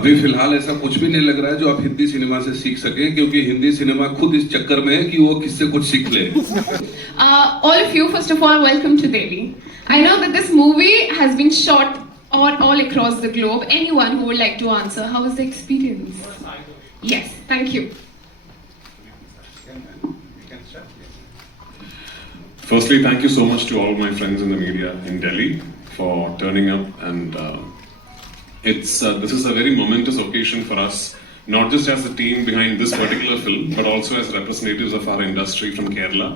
अभी फिलहाल ऐसा कुछ भी नहीं लग रहा है जो आप हिंदी सिनेमा से सीख सके, क्योंकि हिंदी सिनेमा खुद इस चक्कर में है कि वो किससे कुछ सीख ले। All of you, first of all, welcome to Delhi. I know that this movie has been shot all across the globe. Anyone who would like to answer, how was the experience? Yes, thank you. Firstly, thank you so much to all my friends in the media in Delhi for turning up, and this is a very momentous occasion for us, not just as the team behind this particular film, but also as representatives of our industry from Kerala.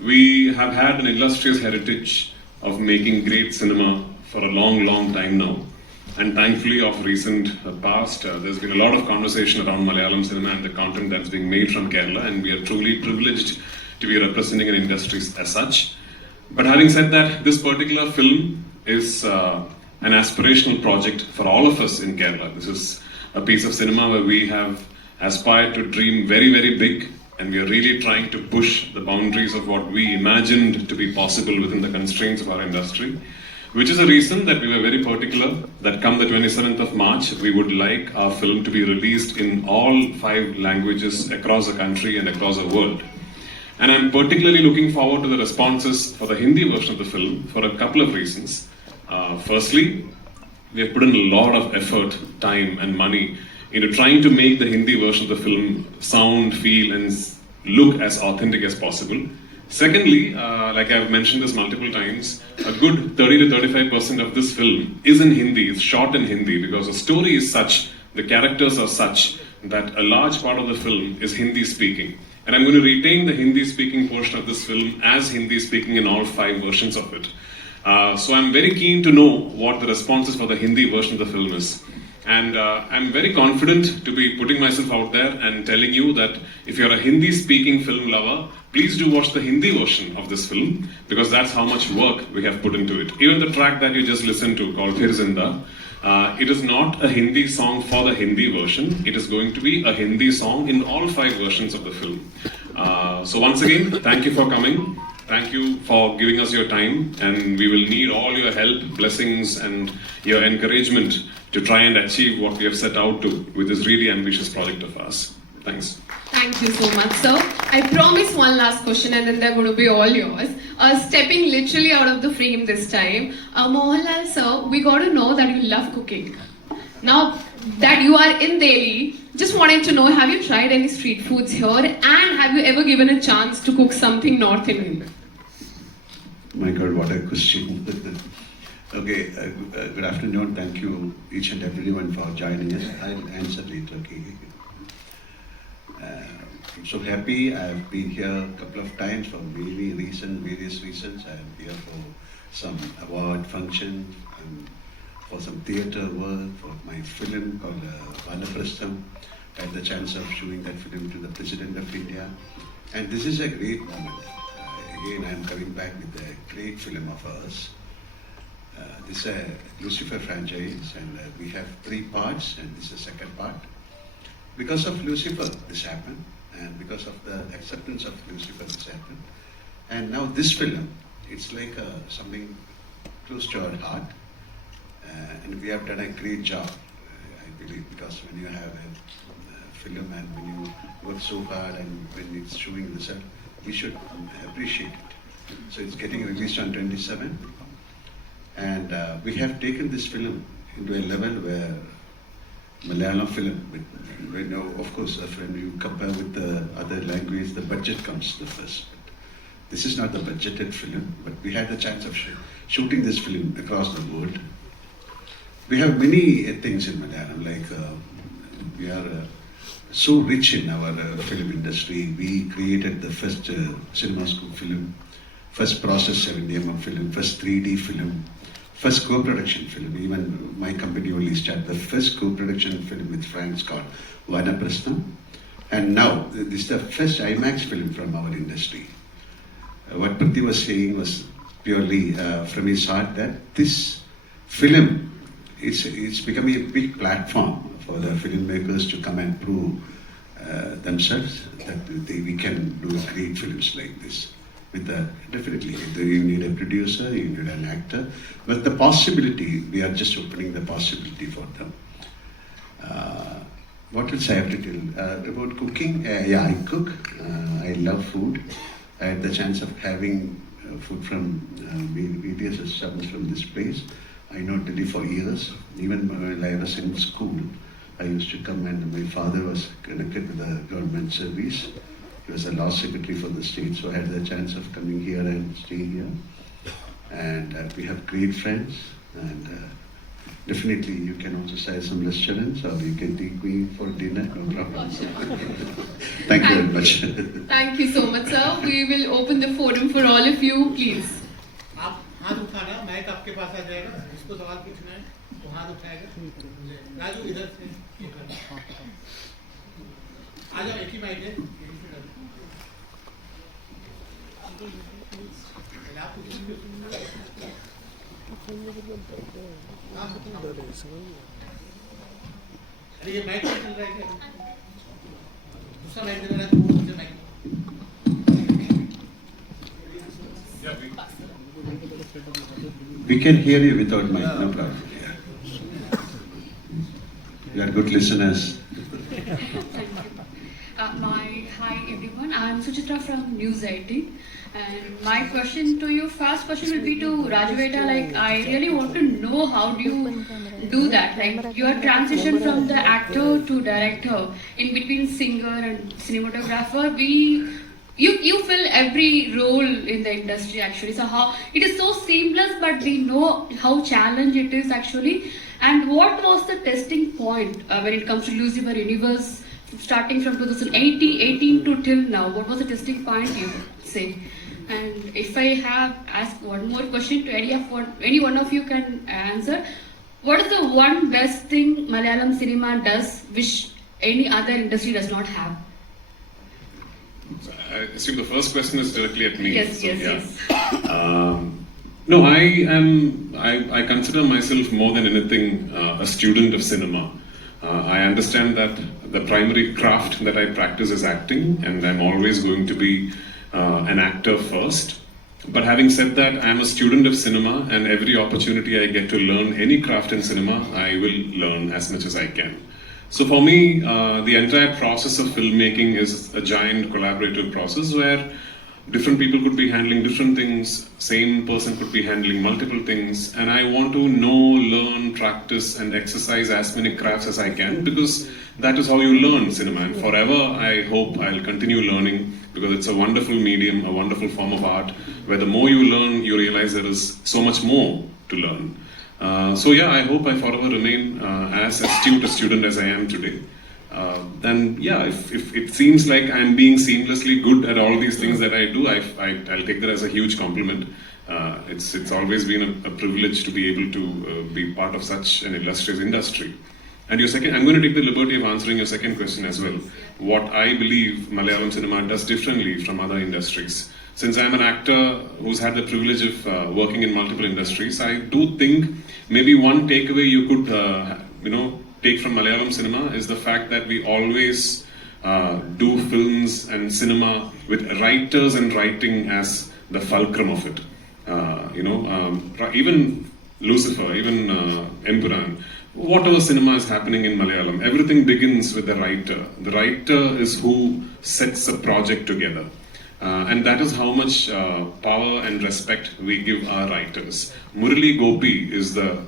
We have had an illustrious heritage of making great cinema for a long time now. And thankfully, of recent past, there's been a lot of conversation around Malayalam cinema and the content that's being made from Kerala, and we are truly privileged to be representing an industry as such. But having said that, this particular film is an aspirational project for all of us in Kerala. This is a piece of cinema where we have aspired to dream very big, and we are really trying to push the boundaries of what we imagined to be possible within the constraints of our industry. Which is a reason that we were very particular that come the 27th of March, we would like our film to be released in all 5 languages across the country and across the world. And I'm particularly looking forward to the responses for the Hindi version of the film for a couple of reasons. Firstly, we have put in a lot of effort, time and money into trying to make the Hindi version of the film sound, feel and look as authentic as possible. Secondly, like I've mentioned this multiple times, a good 30 to 35% of this film is in Hindi, it's shot in Hindi, because the story is such, the characters are such, that a large part of the film is Hindi speaking. And I'm going to retain the Hindi speaking portion of this film as Hindi speaking in all 5 versions of it. So I'm very keen to know what the responses for the Hindi version of the film is. And I'm very confident to be putting myself out there and telling you that if you're a Hindi speaking film lover, please do watch the Hindi version of this film, because that's how much work we have put into it. Even the track that you just listened to called Phir Zinda, it is not a Hindi song for the Hindi version. It is going to be a Hindi song in all 5 versions of the film. So once again, thank you for coming. Thank you for giving us your time, and we will need all your help, blessings and your encouragement to try and achieve what we have set out to with this really ambitious project of ours. Thanks. Thank you so much, sir. I promise one last question and then they're going to be all yours. Stepping literally out of the frame this time, Mohanlal, sir, we got to know that you love cooking. Now that you are in Delhi, just wanted to know, have you tried any street foods here, and have you ever given a chance to cook something North Indian? My God, what a question. Okay, good afternoon. Thank you each and everyone for joining us. I'll answer it, okay. I'm so happy. I've been here a couple of times for various reasons. I'm here for some award function, and for some theatre work, for my film called Vanaprastham. I had the chance of showing that film to the President of India. And this is a great moment. Again, I'm coming back with a great film of ours. This is a Lucifer franchise, and we have 3 parts, and this is the second part. Because of Lucifer, this happened, and because of the acceptance of Lucifer, this happened. And now this film, it's like something close to our heart, and we have done a great job, I believe, because when you have a film and when you work so hard and when it's showing result, we should appreciate it. So it's getting released on 27, and we have taken this film into a level where Malayalam film, of course, when you compare with the other language, the budget comes the first. This is not the budgeted film, but we had the chance of shooting this film across the world. We have many things in Malayalam, like we are so rich in our film industry. We created the first CinemaScope film, first process 70mm film, first 3D film, first co-production film. Even my company only started the first co-production film with France called Vanaprastham. And now, this is the first IMAX film from our industry. What Prithvi was saying was purely from his heart, that this film, it's becoming a big platform for the filmmakers to come and prove themselves that we can do great films like this. definitely, you need a producer, you need an actor, but the possibility, we are just opening the possibility for them. What else I have to tell? About cooking, yeah, I cook. I love food. I had the chance of having food from various establishments from this place. I know Delhi for years. Even when I was in school, I used to come, and my father was connected with the government service. He was a law secretary for the state, so I had the chance of coming here and staying here. And we have great friends, and definitely you can also share some restaurants, or you can take me for dinner, no problem. Thank you very much. Thank you so much, sir. We will open the forum for all of you, please. आप हाथ उठाना, mic आपके पास आ जाएगा, इसको सवाल पूछना है, वो हाथ उठाएगा। राजू इधर से ये करना। आ जाओ, एक ही माइक है। अरे ये माइक चल रहा है क्या? दूसरा माइक दे रहा है, तो दूसरा mic. We can hear you without mic, no problem. You are good listeners. Hi everyone, I am Suchitra from News 18, and my question to you, first question will be to Rajaveda. Like, I really want to know how do you do that? Like, your transition from the actor to director, in between singer and cinematographer, you fill every role in the industry actually. So how it is so seamless, but we know how challenging it is actually. And what was the testing point when it comes to Lucifer universe? Starting from 2018 to till now, what was the testing point you say? And if I have asked one more question to any one of you can answer, what is the one best thing Malayalam cinema does which any other industry does not have? I assume the first question is directly at me. Yes, so, yes, yeah. yes. No, I consider myself more than anything a student of cinema. I understand that the primary craft that I practice is acting, and I'm always going to be an actor first. But having said that, I'm a student of cinema, and every opportunity I get to learn any craft in cinema, I will learn as much as I can. So for me, the entire process of filmmaking is a giant collaborative process where different people could be handling different things, same person could be handling multiple things, and I want to know, learn, practice and exercise as many crafts as I can, because that is how you learn cinema, and forever I hope I'll continue learning, because it's a wonderful medium, a wonderful form of art, where the more you learn, you realize there is so much more to learn. So yeah, I hope I forever remain as astute a student as I am today. Then yeah, if it seems like I'm being seamlessly good at all these things that I do, I'll take that as a huge compliment. It's always been a privilege to be able to be part of such an illustrious industry. And your second, I'm going to take the liberty of answering your second question as well. What I believe Malayalam cinema does differently from other industries. Since I'm an actor who's had the privilege of working in multiple industries, I do think maybe one takeaway you could, take from Malayalam cinema is the fact that we always do films and cinema with writers and writing as the fulcrum of it. Even Lucifer, even Empuraan, whatever cinema is happening in Malayalam, everything begins with the writer. The writer is who sets a project together. And that is how much power and respect we give our writers. Murali Gopy is the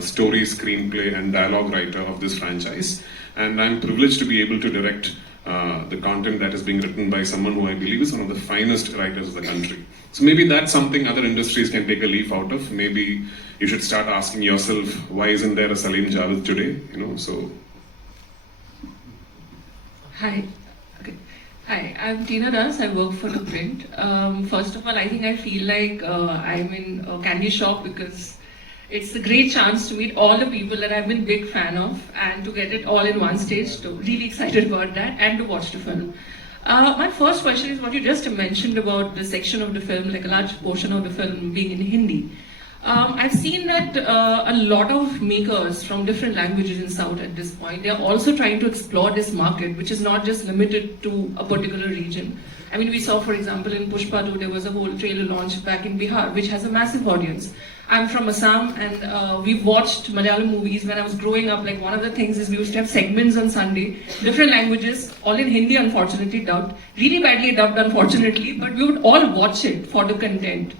story, screenplay and dialogue writer of this franchise, and I'm privileged to be able to direct the content that is being written by someone who I believe is one of the finest writers of the country. So maybe that's something other industries can take a leaf out of. Maybe you should start asking yourself, why isn't there a Salim Javed today? So. Hi. Hi, I'm Tina Das. I work for The Print. First of all, I think I feel like I'm in a candy shop because it's a great chance to meet all the people that I've been a big fan of and to get it all in one stage. So really excited about that and to watch the film. My first question is what you just mentioned about the section of the film, like a large portion of the film being in Hindi. I've seen that a lot of makers from different languages in South at this point, they are also trying to explore this market, which is not just limited to a particular region. I mean, we saw, for example, in Pushpa 2, there was a whole trailer launch back in Bihar, which has a massive audience. I'm from Assam, and we watched Malayalam movies when I was growing up. Like, one of the things is we used to have segments on Sunday, different languages, all in Hindi, unfortunately dubbed, really badly dubbed, unfortunately, but we would all watch it for the content.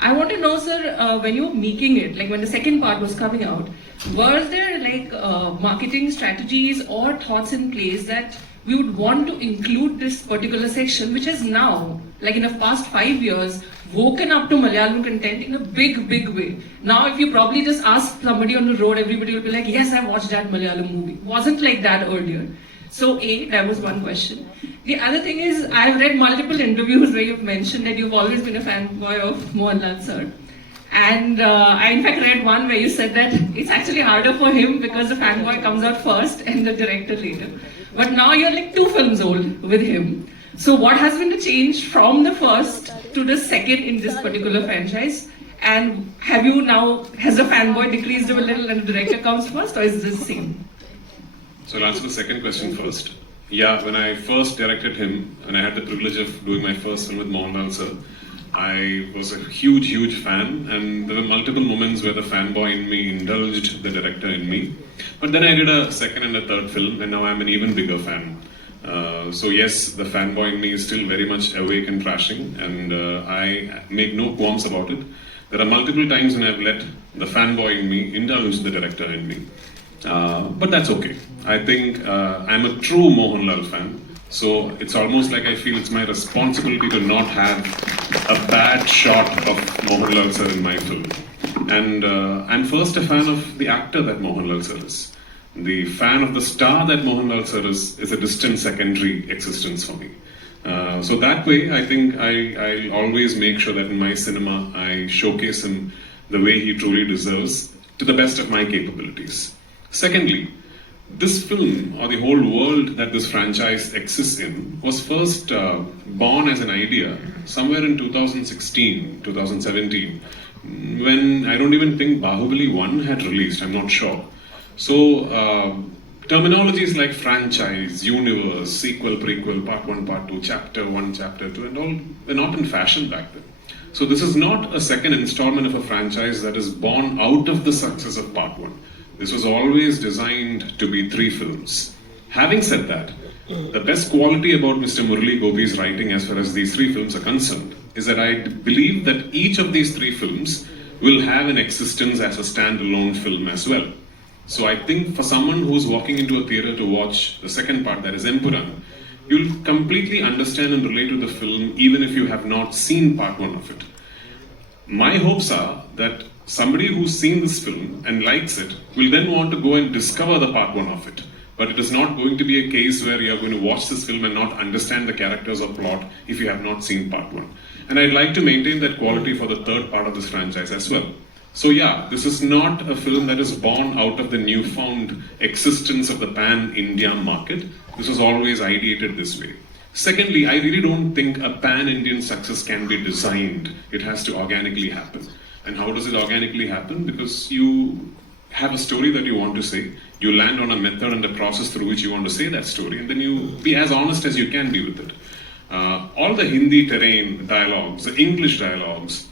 I want to know, sir, when you were making it, like when the second part was coming out, were there like marketing strategies or thoughts in place that we would want to include this particular section, which has now, like in the past 5 years, woken up to Malayalam content in a big, big way. Now, if you probably just ask somebody on the road, everybody will be like, yes, I watched that Malayalam movie. Wasn't like that earlier. So, A, that was one question. The other thing is, I've read multiple interviews where you've mentioned that you've always been a fanboy of Mohanlal, sir. And I in fact read one where you said that it's actually harder for him because the fanboy comes out first and the director later. But now you're like 2 films old with him. So what has been the change from the first to the second in this particular franchise? And has the fanboy decreased a little and the director comes first, or is this the same? So I'll answer the second question first. Yeah, when I first directed him, and I had the privilege of doing my first film with Mohanlal sir, I was a huge, huge fan, and there were multiple moments where the fanboy in me indulged the director in me. But then I did a second and a third film, and now I'm an even bigger fan. So yes, the fanboy in me is still very much awake and crashing, and I make no qualms about it. There are multiple times when I've let the fanboy in me indulge the director in me. But that's okay. I think I'm a true Mohanlal fan. So it's almost like I feel it's my responsibility to not have a bad shot of Mohanlal sir in my film. And I'm first a fan of the actor that Mohanlal sir is. The fan of the star that Mohanlal sir is a distant secondary existence for me. So that way, I think I'll always make sure that in my cinema, I showcase him the way he truly deserves to the best of my capabilities. Secondly, this film, or the whole world that this franchise exists in, was first born as an idea somewhere in 2016, 2017, when I don't even think Bahubali 1 had released, I'm not sure. So, terminologies like franchise, universe, sequel, prequel, part 1, part 2, chapter 1, chapter 2, and all were not in fashion back then. So this is not a second installment of a franchise that is born out of the success of part 1. This was always designed to be 3 films. Having said that, the best quality about Mr. Murali Gopy's writing as far as these 3 films are concerned is that I believe that each of these 3 films will have an existence as a standalone film as well. So I think for someone who's walking into a theatre to watch the second part, that is Empuraan, you'll completely understand and relate to the film even if you have not seen part 1 of it. My hopes are that somebody who's seen this film and likes it will then want to go and discover the part 1 of it. But it is not going to be a case where you're going to watch this film and not understand the characters or plot if you have not seen part 1. And I'd like to maintain that quality for the third part of this franchise as well. So yeah, this is not a film that is born out of the newfound existence of the pan-India market. This was always ideated this way. Secondly, I really don't think a pan-Indian success can be designed. It has to organically happen. And how does it organically happen? Because you have a story that you want to say, you land on a method and a process through which you want to say that story, and then you be as honest as you can be with it. All the Hindi terrain dialogues, the English dialogues,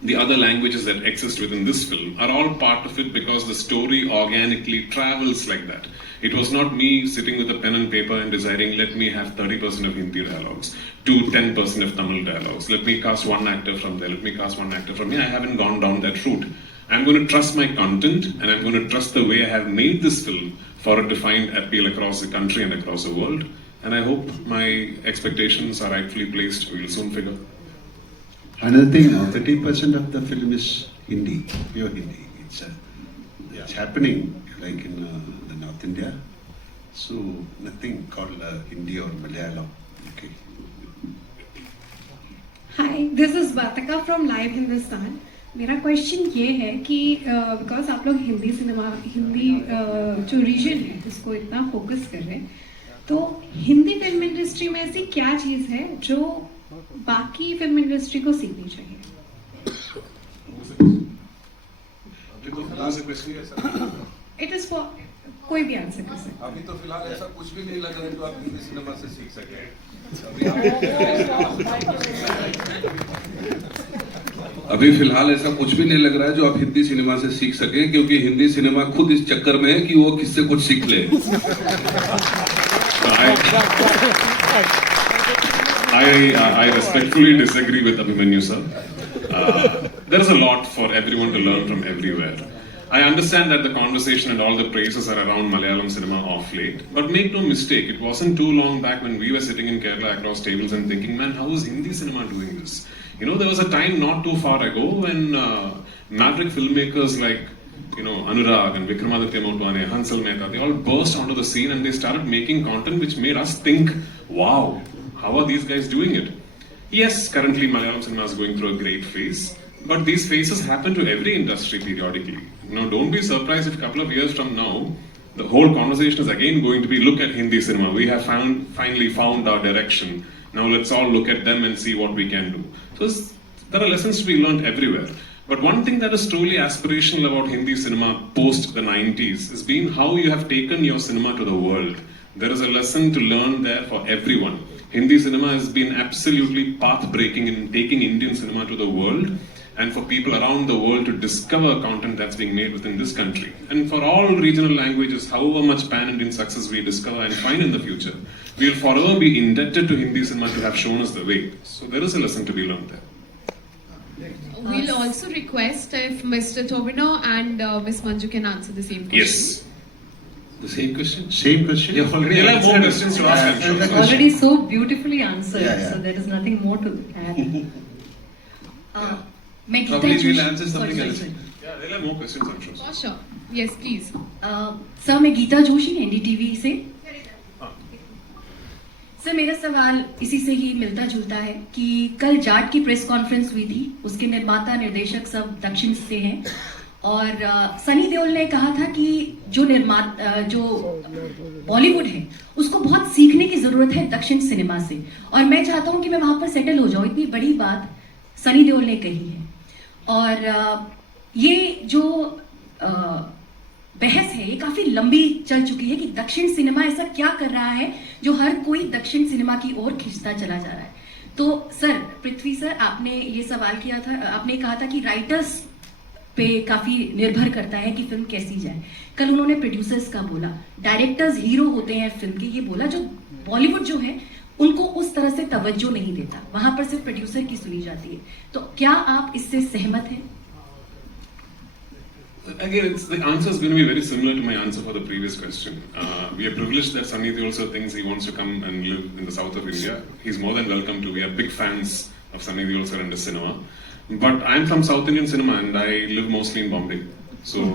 the other languages that exist within this film are all part of it because the story organically travels like that. It was not me sitting with a pen and paper and deciding, let me have 30% of Hindi dialogues to 10% of Tamil dialogues. Let me cast one actor from there, let me cast one actor from here. I haven't gone down that route. I'm going to trust my content and I'm going to trust the way I have made this film for a defined appeal across the country and across the world. And I hope my expectations are rightfully placed. We will soon figure. Another thing, 30% of the film is Hindi, pure Hindi. It's happening like in the North India. So nothing called Hindi or Malayalam. Okay. Hi, this is Vatika from Live Hindustan. मेरा question ये है कि because आप लोग Hindi cinema, Hindi जो reason है उसको इतना फोकस कर रहे हैं, तो हिंदी फिल्म इंडस्ट्री में ऐसी क्या चीज़ है जो बाकी फिल्म इंडस्ट्री को सीखनी चाहिए? इट इज फॉर कोई भी आंसर कर सकते अभी तो फिलहाल ऐसा कुछ भी नहीं लग रहा है जो आप हिंदी सिनेमा से सीख सके। अभी फिलहाल ऐसा कुछ भी नहीं लग रहा है जो आप हिंदी सिनेमा से सीख सके, क्योंकि हिंदी सिनेमा खुद इस चक्कर में है कि वो किससे कुछ सीख ले। I respectfully disagree with Abhimanyu sir. There is a lot for everyone to learn from everywhere. I understand that the conversation and all the praises are around Malayalam cinema off late, but make no mistake, it wasn't too long back when we were sitting in Kerala across tables and thinking, man, how is Hindi cinema doing this? You know, there was a time not too far ago when maverick filmmakers like, you know, Anurag and Vikramaditya Motwane, Hansal Mehta, they all burst onto the scene and they started making content which made us think, wow, how are these guys doing it? Yes, currently Malayalam cinema is going through a great phase, but these phases happen to every industry periodically. Now, don't be surprised if a couple of years from now, the whole conversation is again going to be, look at Hindi cinema. We have finally found our direction. Now let's all look at them and see what we can do. So there are lessons to be learned everywhere. But one thing that is truly aspirational about Hindi cinema post the 90s has been how you have taken your cinema to the world. There is a lesson to learn there for everyone. Hindi cinema has been absolutely path-breaking in taking Indian cinema to the world, and for people around the world to discover content that's being made within this country. And for all regional languages, however much pan-Indian success we discover and find in the future, we'll forever be indebted to Hindi cinema to have shown us the way. So there is a lesson to be learned there. We'll also request if Mr. Tovino and Miss Manju can answer the same question. Yes. The same question? Same question? Yeah, already have more questions to ask, I'm sure. Already so beautifully answered, Yeah. so there is nothing more to add. मैं Geeta Probably we'll Joshi- answer something sorry, else. sorry. Yeah, they'll have more questions, I'm sure. For sure. Yes, please. Sir मैं Gita Joshi NDTV से sir मेरा सवाल इसी से ही मिलता जुलता है कि कल जाट की प्रेस कॉन्फ्रेंस हुई थी, उसके निर्माता निर्देशक सब दक्षिण से हैं और सनी देओल ने कहा था कि जो बॉलीवुड है उसको बहुत सीखने की जरूरत है दक्षिण सिनेमा से, और मैं चाहता हूं कि मैं वहां पर सेटल हो जाऊं। इतनी बड़ी बात सनी देओल ने कही है और ये जो बहस है ये काफी लंबी चल चुकी है कि दक्षिण सिनेमा ऐसा क्या कर रहा है जो हर कोई दक्षिण सिनेमा की ओर खींचता चला जा रहा है। तो सर, पृथ्वी सर, आपने ये सवाल किया था, आपने कहा था कि राइटर्स पे काफी निर्भर करता है कि फिल्म कैसी जाए। कल उन्होंने प्रोड्यूसर्स का बोला, डायरेक्टर्स हीरो होते हैं फिल्म के, ये बोला। जो बॉलीवुड जो है उनको उस तरह से तवज्जो नहीं देता, वहां पर सिर्फ प्रोड्यूसर की सुनी जाती है। तो क्या आप इससे सहमत हैं? Again, the answer is going to be very similar to my answer for the previous question. We are privileged that Sunny Deol also thinks he wants to come and live in the south of India. He's more than welcome to. We are big fans of Sunny Deol sir and his cinema. But I'm from South Indian cinema and I live mostly in Bombay. So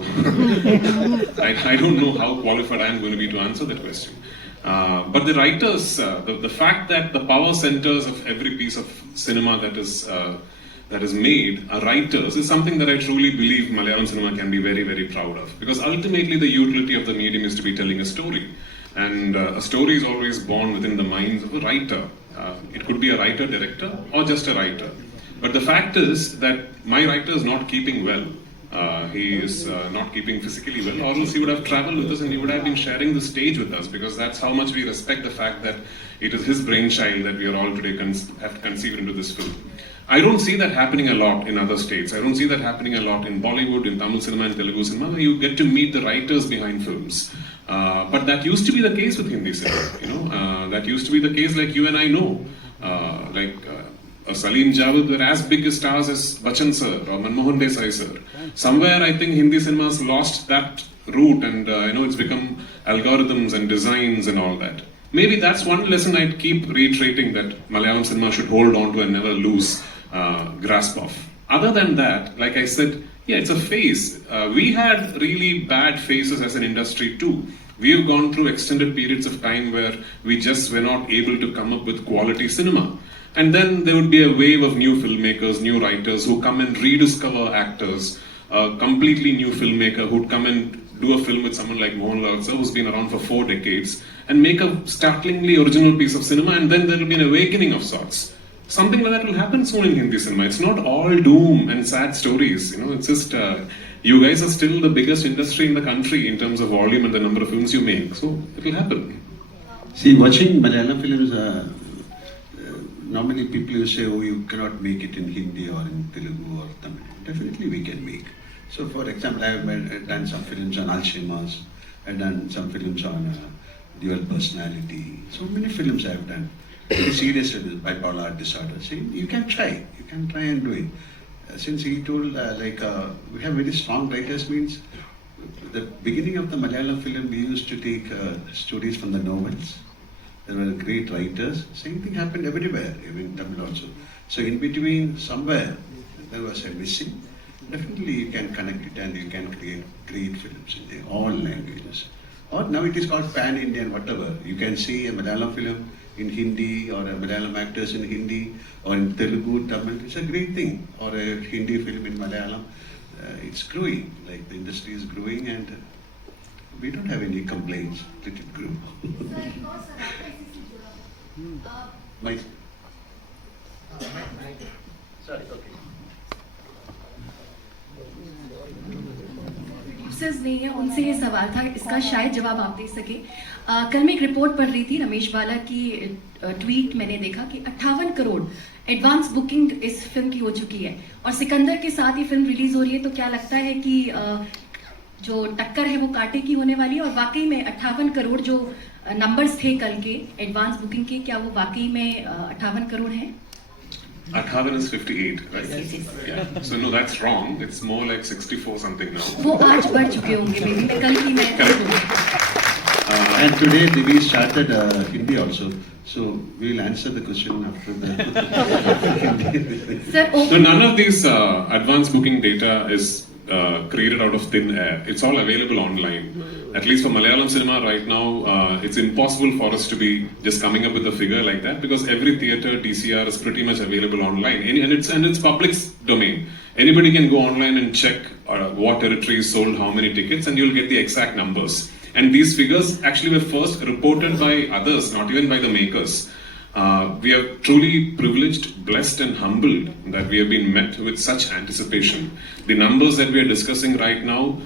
I don't know how qualified I am going to be to answer that question. But the writers, the fact that the power centers of every piece of cinema that is made are writers is something that I truly believe Malayalam cinema can be very, very proud of. Because ultimately the utility of the medium is to be telling a story. And a story is always born within the minds of a writer. It could be a writer, director, or just a writer. But the fact is that my writer is not keeping well. He is not keeping physically well, or else he would have traveled with us and he would have been sharing the stage with us, because that's how much we respect the fact that it is his brainchild that we are all today have conceived into this film. I don't see that happening a lot in other states. I don't see that happening a lot in Bollywood, in Tamil cinema, in Telugu cinema, where you get to meet the writers behind films. But that used to be the case with Hindi cinema, you know. That used to be the case, like you and I know. Salim Javed were as big as stars as Bachchan sir or Manmohan Desai sir. Somewhere I think Hindi cinema has lost that route, and it's become algorithms and designs and all that. Maybe that's one lesson I'd keep reiterating, that Malayalam cinema should hold on to and never lose grasp of. Other than that, like I said, yeah, it's a phase. We had really bad phases as an industry too. We've gone through extended periods of time where we just were not able to come up with quality cinema. And then there would be a wave of new filmmakers, new writers who come and rediscover actors, a completely new filmmaker who'd come and do a film with someone like Mohanlal sir, who's been around for 4 decades, and make a startlingly original piece of cinema, and then there will be an awakening of sorts. Something like that will happen soon in Hindi cinema. It's not all doom and sad stories, it's just you guys are still the biggest industry in the country in terms of volume and the number of films you make. So it will happen. See, watching Malayalam films, normally people will say, oh, you cannot make it in Hindi or in Telugu or Tamil. Definitely we can make. So for example, I have done some films on Alzheimer's, I've done some films on dual personality. So many films I have done. Very serious with bipolar disorder. See, you can try and do it. Since he told, we have very strong writers, means the beginning of the Malayalam film, we used to take stories from the novels. There were great writers. Same thing happened everywhere, even Tamil also. So in between, somewhere, there was a missing. Definitely you can connect it and you can create great films in all languages. Or now it is called pan-Indian, whatever. You can see a Malayalam film in Hindi or a Malayalam actors in Hindi or in Telugu, Tamil. It's a great thing. Or a Hindi film in Malayalam. It's growing, like the industry is growing and we don't have any complaints. Let it grow. Mike. Sorry, okay. Producers नहीं है, उनसे ये सवाल था, इसका शायद जवाब आप दे सके। कल मैं एक रिपोर्ट पढ़ रही थी, रमेश वाला की ट्वीट मैंने देखा कि 58 करोड़ एडवांस बुकिंग इस फिल्म की हो चुकी है और सिकंदर के साथ ही फिल्म रिलीज हो रही है। तो क्या लगता है कि जो टक्कर है वो कांटे की होने वाली है और वाकई में 58 करोड़ जो नंबर्स थे कल के एडवांस बुकिंग के, क्या वो वाकई में 58 करोड़ है? 58 is 58, right? Yes. Yeah. So no, that's wrong. It's more like 64 something now. वो आज बढ़ चुके होंगे, maybe मैं कल की मैं And today we started Hindi also, so we'll answer the question after the. Sir, So none of these advanced booking data is created out of thin air. It's all available online. At least for Malayalam cinema right now, it's impossible for us to be just coming up with a figure like that because every theatre DCR is pretty much available online, and it's public domain. Anybody can go online and check what territories sold how many tickets, and you'll get the exact numbers. And these figures actually were first reported by others, not even by the makers. We are truly privileged, blessed and humbled that we have been met with such anticipation. The numbers that we are discussing right now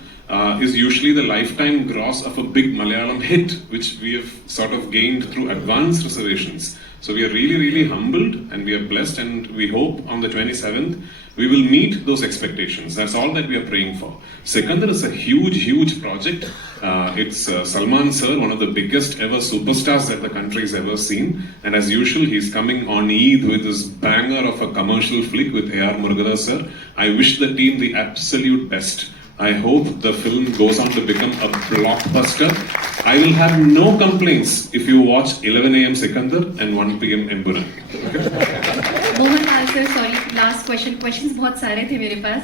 is usually the lifetime gross of a big Malayalam hit, which we have sort of gained through advance reservations. So we are really, really humbled and we are blessed, and we hope on the 27th we will meet those expectations. That's all that we are praying for. Sikandar is a huge, huge project. It's Salman sir, one of the biggest ever superstars that the country has ever seen. And as usual, he's coming on Eid with this banger of a commercial flick with A.R. Murugadoss sir. I wish the team the absolute best. I hope the film goes on to become a blockbuster. I will have no complaints if you watch 11 a.m. Sikandar and 1 p.m. Empuraan. Mohanlal sir, sorry, last questions बहुत सारे थे मेरे पास।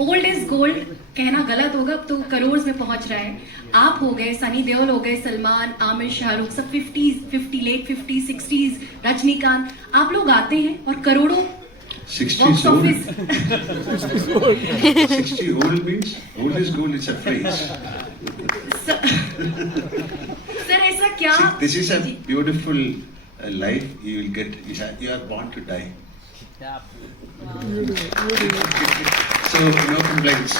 Old is gold कहना गलत होगा, अब तो करोड़ में पहुंच रहा है। आप हो गए, सनी देओल हो गए, सलमान, आमिर, शाहरुख, सब 50 लेट 50s 60s, रजनीकांत, आप लोग आते हैं और करोड़ों 60s old. 60 old means old is gold. It's a phrase. Sir ऐसा क्या? See, this is a beautiful life you will get. You are born to die. So no complaints.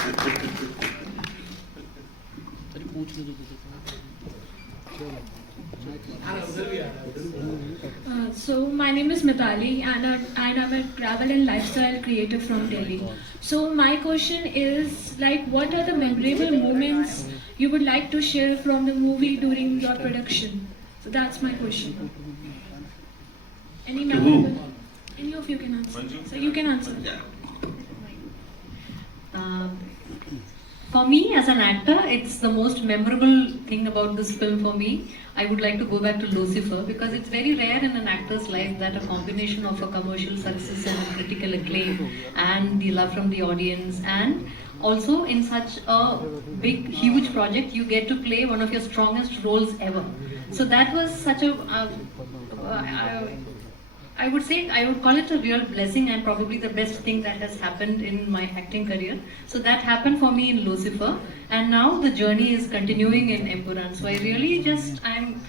So my name is Mithali and I'm a travel and lifestyle creator from Delhi. So my question is like, what are the memorable moments you would like to share from the movie during your production? So that's my question. Any memorable? Any of you can answer. So you can answer. For me, as an actor, it's the most memorable thing about this film for me. I would like to go back to Lucifer because it's very rare in an actor's life that a combination of a commercial success and critical acclaim and the love from the audience, and also in such a big, huge project, you get to play one of your strongest roles ever. So that was such a, I would call it a real blessing and probably the best thing that has happened in my acting career. So that happened for me in Lucifer, and now the journey is continuing in Empuraan. So I really I'm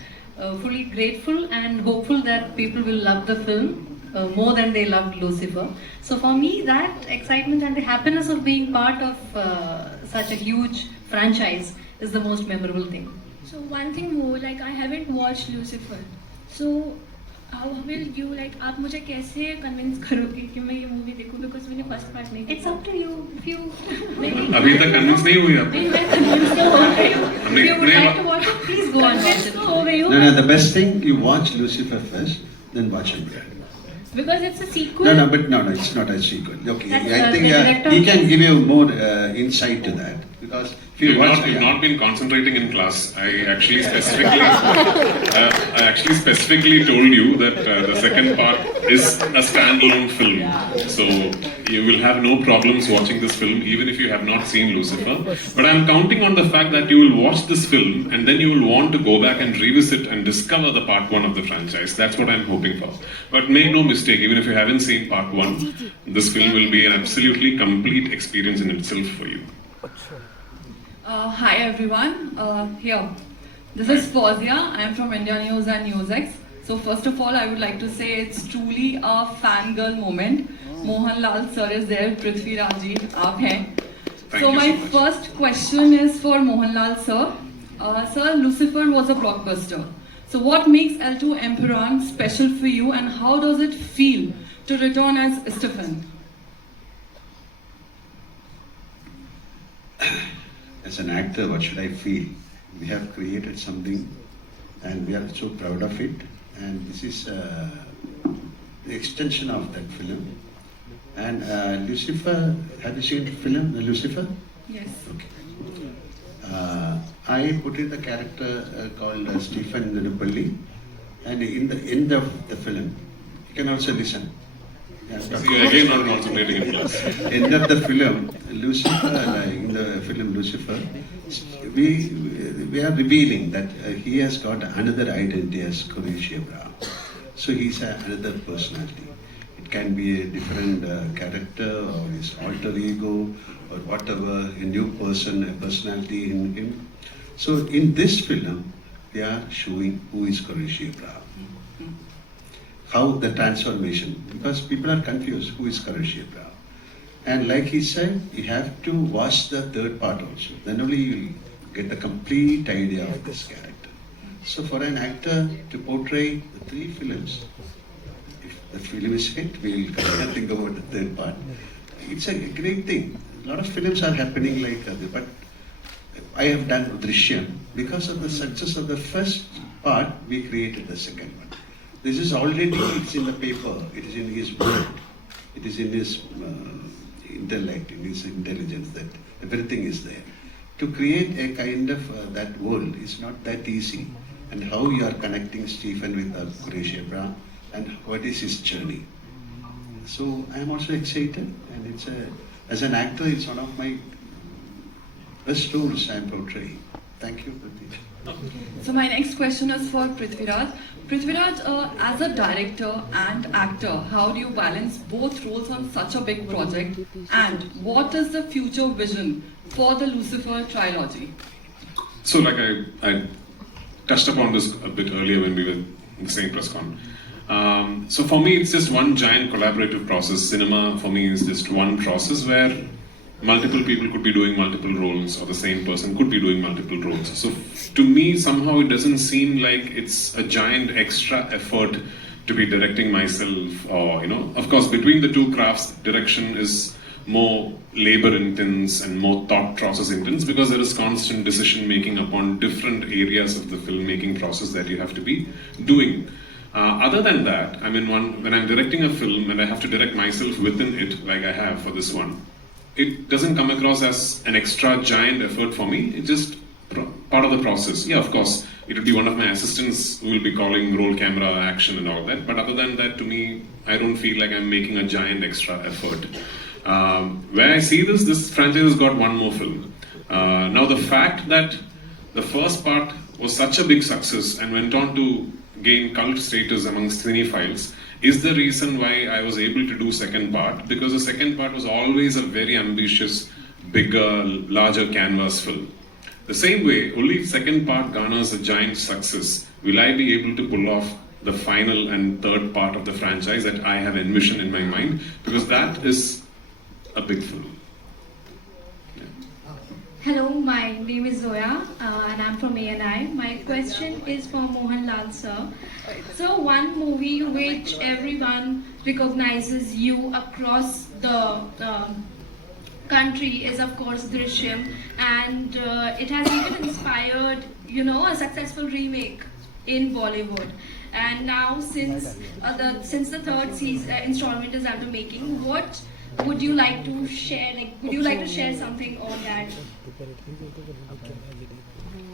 fully grateful and hopeful that people will love the film more than they loved Lucifer. So for me, that excitement and the happiness of being part of such a huge franchise is the most memorable thing. So one thing more, like I haven't watched Lucifer. So how will you like? आप मुझे कैसे convince करोगे कि मैं ये movie देखूं? Because मैंने first part नहीं. It's up to you. If you अभी तक convince नहीं हुई आप? नहीं मैं convince तो हो गई हूँ. if you would like to watch it, please go and watch Convince it. तो हो गई हूँ. No, the best thing, you watch Lucifer first, then watch Empuraan. Because it's a sequel. No, it's not a sequel. Okay, That's, I think the director he can has- give you more insight to that, because if you watch, I've not been concentrating in class. I actually specifically told you that the second part is a standalone film. So you will have no problems watching this film even if you have not seen Lucifer. But I'm counting on the fact that you will watch this film and then you will want to go back and revisit and discover the part 1 of the franchise. That's what I'm hoping for. But make no mistake, even if you haven't seen part 1, this film will be an absolutely complete experience in itself for you. Hi everyone. This is Fawzia. I am from India News and NewsX. So first of all, I would like to say it's truly a fangirl moment. Mohanlal sir is there, Prithviraj ji, aap hain. So my first question is for Mohanlal sir. Sir, Lucifer was a blockbuster. So what makes L2E Empuraan special for you and how does it feel to return as Stephen? as an actor, what should I feel? We have created something and we are so proud of it, and this is the extension of that film. And Lucifer, have you seen the film Lucifer? Yes. Okay. I put in the character called Stephen Nirupalli, and in the end of the film, you can also listen. See, again not concentrating in class. End of the film, Lucifer, in the film Lucifer, we are revealing that he has got another identity as Kureshia Brown. So he's another personality. It can be a different character or his alter ego or whatever, a new person, a personality in him. So in this film, they are showing who is Kureshia Brown. How the transformation, because people are confused who is Kureshia Brown. And like he said, you have to watch the third part also. Then only you will get the complete idea of this character. So for an actor to portray the 3 films, if the film is hit, we will think about the third part. It's a great thing. A lot of films are happening like that, but I have done Drishyam. Because of the success of the first part, we created the second one. This is already, it's in the paper, it is in his word, it is in his intellect, in his intelligence, that everything is there. To create a kind of that world is not that easy. And how you are connecting Stephen with Kureshia Brown and what is his journey. So I am also excited, and it's as an actor, it's one of my best roles I am portraying. Thank you, Prithviraj. So my next question is for Prithviraj. Prithviraj, as a director and actor, how do you balance both roles on such a big project? And what is the future vision for the Lucifer trilogy? So like I touched upon this a bit earlier when we were in the same press con. So for me, it's just one giant collaborative process. Cinema for me is just one process where multiple people could be doing multiple roles, or the same person could be doing multiple roles. So to me, somehow it doesn't seem like it's a giant extra effort to be directing myself, or of course between the two crafts, direction is more labor intense and more thought process intense, because there is constant decision making upon different areas of the filmmaking process that you have to be doing. Other than that, I mean, when I'm directing a film and I have to direct myself within it, like I have for this one, it doesn't come across as an extra giant effort for me. It's just part of the process. Yeah, of course, it would be one of my assistants who will be calling roll, camera, action and all that. But other than that, to me, I don't feel like I'm making a giant extra effort. Where I see this franchise has got one more film. Now the fact that the first part was such a big success and went on to gain cult status amongst cinephiles is the reason why I was able to do second part, because the second part was always a very ambitious, bigger, larger canvas film. The same way, only if second part garners a giant success will I be able to pull off the final and third part of the franchise that I have envisioned in my mind, because that is a big film. Hello, my name is Zoya and I'm from ANI. My question is for Mohanlal sir. So one movie which everyone recognizes you across the country is of course Drishyam, and it has even inspired, you know, a successful remake in Bollywood. And now since the third installment is under making, what would you like to share? Like, would you like to share something on that?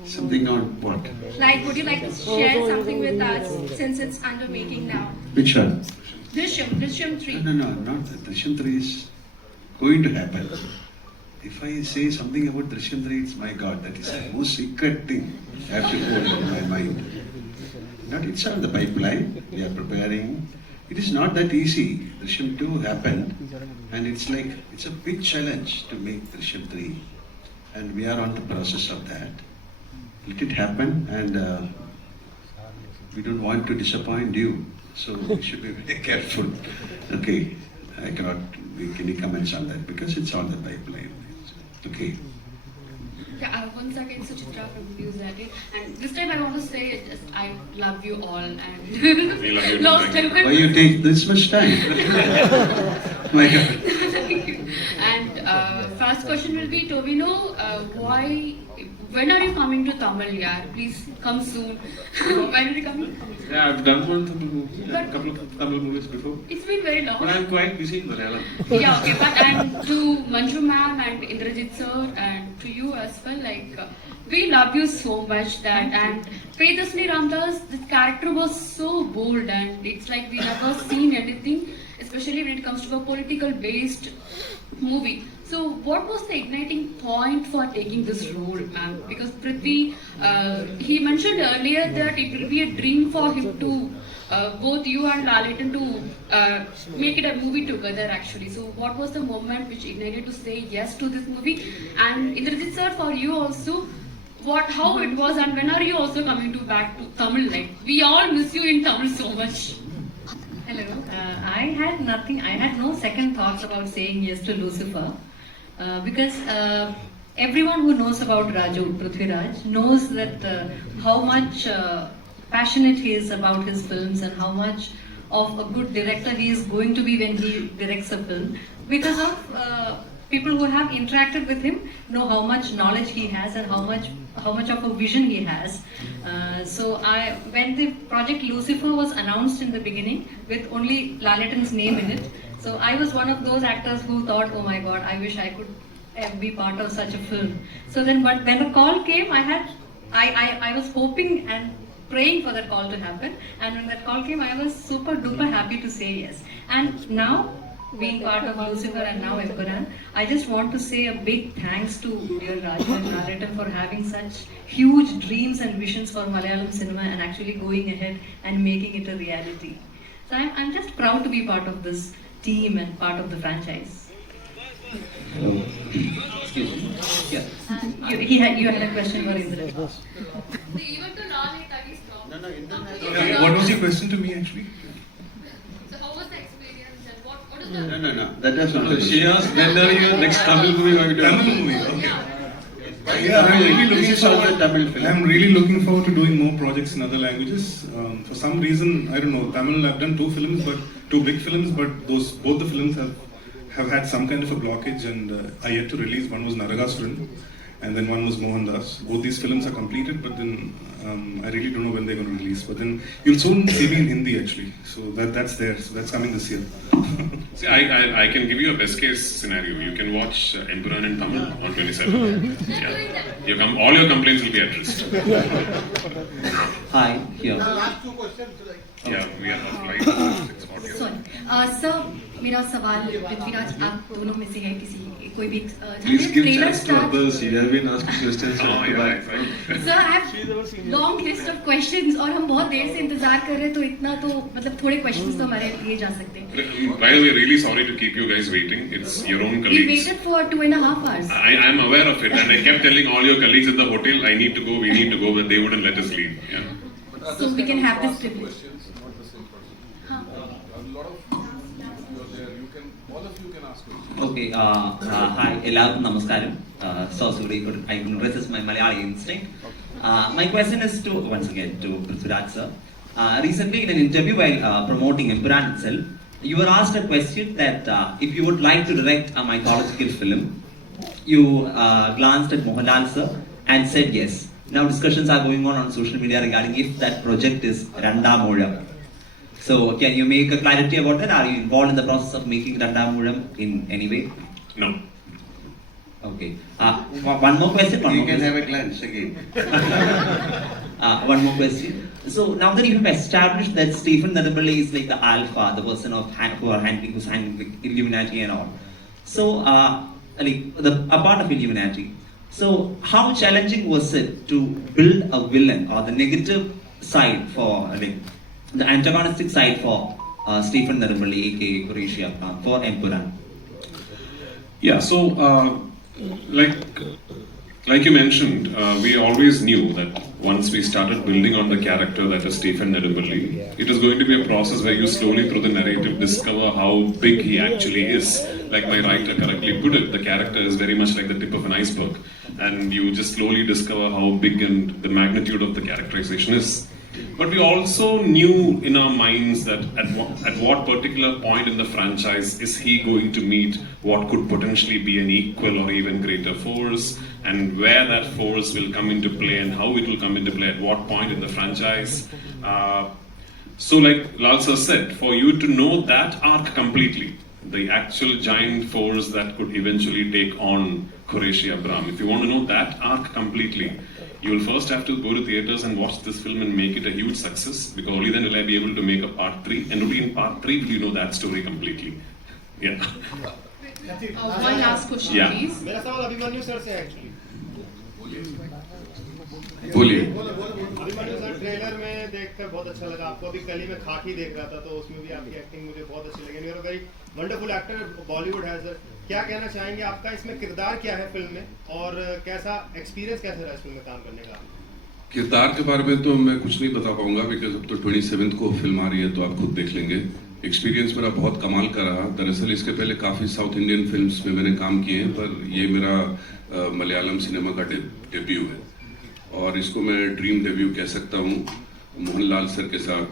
Something on what? Like, would you like to share something with us since it's under making now? Which one? Drishyam 3. No, not that. Drishyam 3 is going to happen. If I say something about Drishyam 3, it's my God, that is the most secret thing I have to hold in my mind. It's on the pipeline. We are preparing. It is not that easy. Drishyam 2 happened, and it's a big challenge to make Drishyam 3, and we are on the process of that. Let it happen, and we don't want to disappoint you, so we should be very careful. Okay, I cannot make any comments on that because it's on the pipeline. Okay. Yeah, once again, Suchitra from News 18. And this time I want to say, I love you all. And We love you too, lost thank him. Why you take this much time? My God. Thank you. And first question will be, Tovino, when are you coming to Tamil? Yeah, please come soon. When are you coming? Yeah, I've done one Tamil movie, a couple of Tamil movies before. It's been very long. But I'm quite busy in Malayalam. Yeah, okay, but and to Manju ma'am and Indrajit sir and to you as well, like we love you so much that, and Prithviraj Ramdas, the character was so bold and it's like we never seen anything, especially when it comes to a political based movie. So what was the igniting point for taking this role, ma'am? Because Prithvi, he mentioned earlier that it will be a dream for him to, both you and Lalitan to make it a movie together actually. So what was the moment which ignited to say yes to this movie? And Indrajit sir, for you also, how it was, and when are you also coming back to Tamil? Like, we all miss you in Tamil so much. Hello. I had no second thoughts about saying yes to Lucifer. Because everyone who knows about Raju, Prithviraj, knows that how much passionate he is about his films and how much of a good director he is going to be when he directs a film. Because of people who have interacted with him know how much knowledge he has and how much of a vision he has. So when the project Lucifer was announced in the beginning with only Lalitan's name in it, so I was one of those actors who thought, oh my God, I wish I could be part of such a film. So then, but when the call came, I was hoping and praying for that call to happen. And when that call came, I was super duper happy to say yes. And now, being part of Lucifer and now Empuraan, I just want to say a big thanks to dear Raju and Lalitan for having such huge dreams and visions for Malayalam cinema and actually going ahead and making it a reality. So I'm just proud to be part of this team and part of the franchise. Excuse me. Yeah. You had a question for Indra. What was your question to me actually? So how was the experience and what is the... No. That does not. She asked when are you next Tamil movie going to do? Tamil movie, okay. Yeah, I'm really looking forward to doing more projects in other languages. For some reason, I don't know, Tamil, I've done two big films, but both the films have had some kind of a blockage, and I yet to release. One was Naragasuran, and then one was Mohandas. Both these films are completed, but then I really don't know when they're going to release. But then you'll soon see me in Hindi actually, so that's there. So that's coming this year. See, I can give you a best case scenario. You can watch Empuraan in Tamil on 27. Yeah. All your complaints will be addressed. Hi, here. Last two questions. Yeah, we are offline. 6:40. Sorry, sir, मेरा सवाल पृथ्वीराज आप दोनों में से है कोई भी Please give chance to others. You have been asked questions. Sir, I have long list of questions और हम बहुत देर से इंतजार कर रहे हैं तो इतना तो मतलब थोड़े questions तो हमारे लिए जा सकते हैं. By the way, really sorry to keep you guys waiting. It's your own colleagues. We waited for 2.5 hours. I'm aware of it, and I kept telling all your colleagues at the hotel, I need to go, we need to go, but they wouldn't let us leave. Yeah. So we can have this privilege. okay. Hi, എല്ലാവർക്കും നമസ്കാരം. So sorry, I will resist my Malayali instinct. My question is to once again to Prithviraj sir. Recently, in an interview while promoting Empuraan itself, you were asked a question that if you would like to direct a mythological film, you glanced at Mohanlal sir and said yes. Now discussions are going on social media regarding if that project is Randamoolam. So can you make a clarity about that? Are you involved in the process of making Randamoolam in any way? No. Okay. One more question. You can have a glance again. One more question. So now that you have established that Stephen Nadabali is like the alpha, the person of who's handling Illuminati and all. So like a part of Illuminati. So how challenging was it to build a villain or the negative side for like the antagonistic side for Stephen Nadabali, aka Qureshi Abram, for Empuraan? Yeah, so like you mentioned, we always knew that once we started building on the character that is Stephen Nadabali, it is going to be a process where you slowly through the narrative discover how big he actually is. Like my writer correctly put it, the character is very much like the tip of an iceberg, and you just slowly discover how big and the magnitude of the characterization is. But we also knew in our minds that at what particular point in the franchise is he going to meet what could potentially be an equal or even greater force, and where that force will come into play and how it will come into play at what point in the franchise. So like Lal sir said, for you to know that arc completely, the actual giant force that could eventually take on Qureshi Abram, if you want to know that arc completely, you will first have to go to theatres and watch this film and make it a huge success, because only then will I be able to make a part 3, and only in part 3 will you know that story completely. Yeah. One last question, Yeah. please. मेरा सवाल Abhimanyu sir से actually बोलिए। Abhimanyu sir trailer में देखकर बहुत अच्छा लगा आपको। अभी कल ही मैं खाकी देख रहा था तो उसमें भी आपकी एक्टिंग मुझे बहुत अच्छी लगी। You are very wonderful actor, Bollywood है सर। क्या कहना चाहेंगे, आपका इसमें किरदार क्या है फिल्म में, और कैसा एक्सपीरियंस कैसा रहा इस फिल्म में काम करने का? किरदार के बारे में तो मैं कुछ नहीं बता पाऊंगा, बिकॉज अब तो 27 को फिल्म आ रही है, तो आप खुद देख लेंगे। एक्सपीरियंस मेरा बहुत कमाल का रहा। दरअसल इसके पहले काफ़ी साउथ इंडियन फिल्म्स में मैंने काम किए हैं, पर ये मेरा मलयालम सिनेमा का डेब्यू है, और इसको मैं ड्रीम डेब्यू कह सकता हूँ। मोहनलाल सर के साथ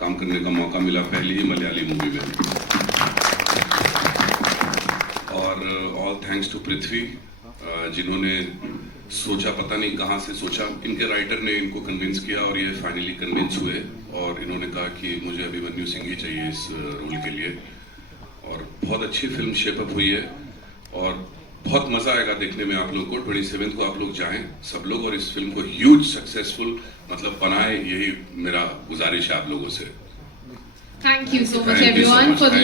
काम करने का मौका मिला पहली ही मलयाली मूवी में, और ऑल थैंक्स टू पृथ्वी, जिन्होंने सोचा, पता नहीं कहाँ से सोचा, इनके राइटर ने इनको कन्विंस किया और ये फाइनली कन्विंस हुए, और इन्होंने कहा कि मुझे अभिमन्यु सिंह ही चाहिए इस रोल के लिए, और बहुत अच्छी फिल्म शेपअप हुई है, और बहुत मजा आएगा देखने में आप लोग को। 27 को आप लोग जाएं सब लोग, और इस फिल्म को ह्यूज सक्सेसफुल मतलब बनाए, यही मेरा गुजारिश है आप लोगों से। Thank you so much Thank you so everyone much. for the